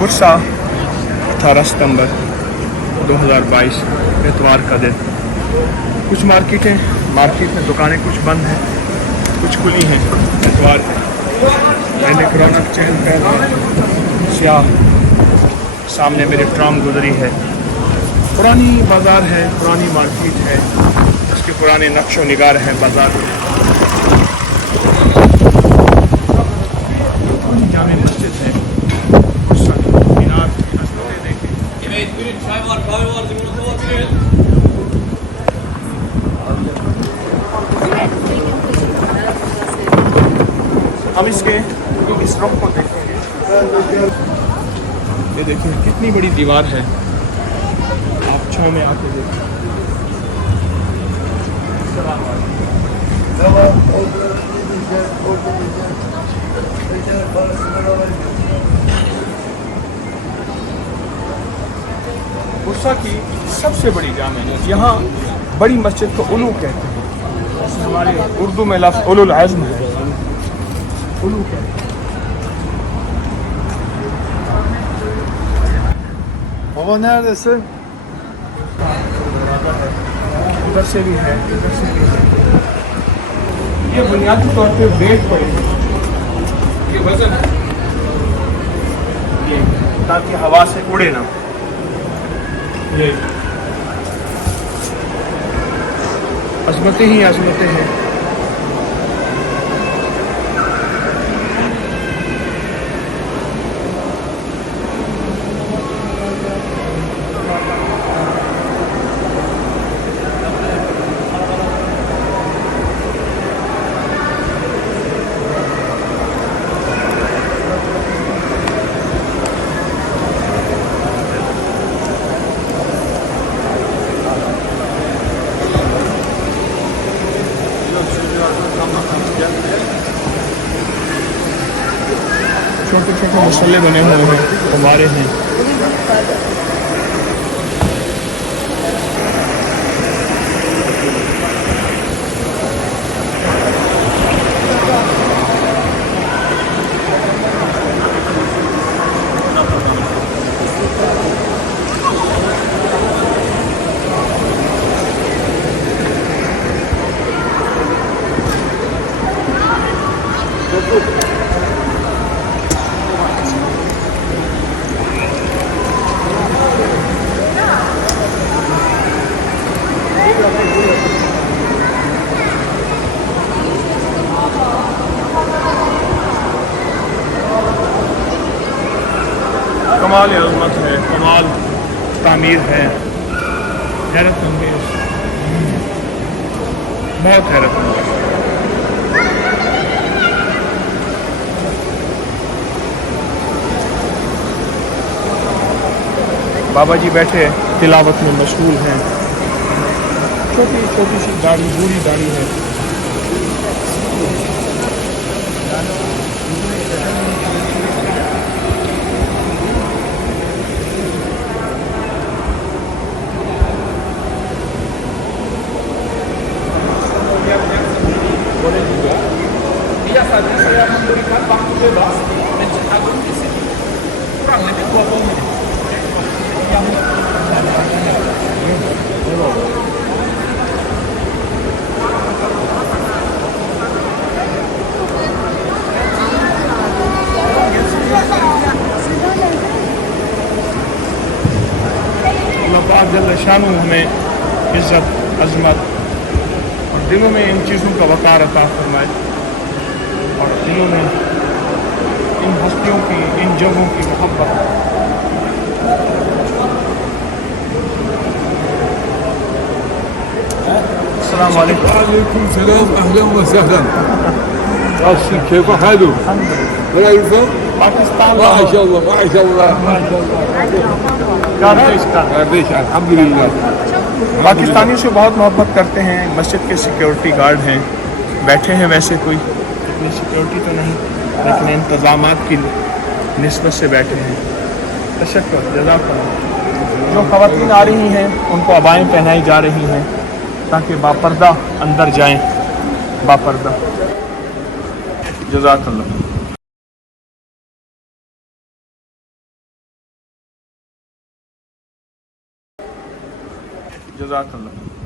Bursa 18 सितंबर 2022 इतवार का दिन। कुछ मार्केट में दुकानें कुछ बंद हैं, कुछ खुली हैं। इतवार है, मैंने रौनक चहल पहल स्याह सामने मेरी ट्राम गुजरी है। पुरानी बाज़ार है, पुरानी मार्केट है, उसके पुराने नक्शो निगार हैं बाज़ार में। जामे मस्जिद है, मीनार हम इसके इस रुख को देखेंगे। ये देखिए कितनी बड़ी दीवार है, आप छाँव में आके देखिए। बुरसा की सबसे बड़ी जामे मस्जिद, यहाँ बड़ी मस्जिद को उलू कहते हैं। हमारे उर्दू में लफ्ज़ उलुल अज़्म है, उलू कहते हैं। Baba neredesin? इधर से भी है, इधर से भी है। ये बुनियादी तौर पे वेट पर ये वजन है, ये ताकि हवा से उड़े ना। ये अजमतें ही अजमतें हैं। छोटे छोटे मसले बने हुए हैं, हमारे हैं। कमाल अज़मत है, कमाल तामीर है, हैरत अंगेज़, बहुत हैरत अंगेज़। बाबा जी बैठे तिलावत में मशगूल हैं। छोटी छोटी सी दाढ़ी, बूढ़ी दाढ़ी है। Iya saja saya memberikan waktu bebas Masjid Agung di sini kurang lebih 20 menit. अल्लाह पाक जल्ल शानु हमें इज़्ज़त, अज़मत और दिलों में इन चीज़ों का वक़ार अता फरमाए और दिलों में इन हस्तियों की, इन जगहों की मोहब्बत। अस्सलाम वालेकुम। वालेकुम सलाम, अहलन व सहलन। Nasılsın? Keyfe halin? Where are you from? Pakistan Maşallah, maşallah. Kardeş, elhamdülillah. पाकिस्तानियों से बहुत मोहब्बत करते हैं। मस्जिद के सिक्योरिटी गार्ड हैं, बैठे हैं। वैसे कोई इतनी सिक्योरिटी तो नहीं, लेकिन इंतज़ामात की निस्बत से बैठे हैं। तशक्कुर, जज़ाकल्लाह। जो ख़वातीन आ रही हैं उनको अबाएँ पहनाई जा रही हैं ताकि बापर्दा अंदर जाएं, बापर्दा। जज़ाकल्लाह। जज़ाकल्लाह।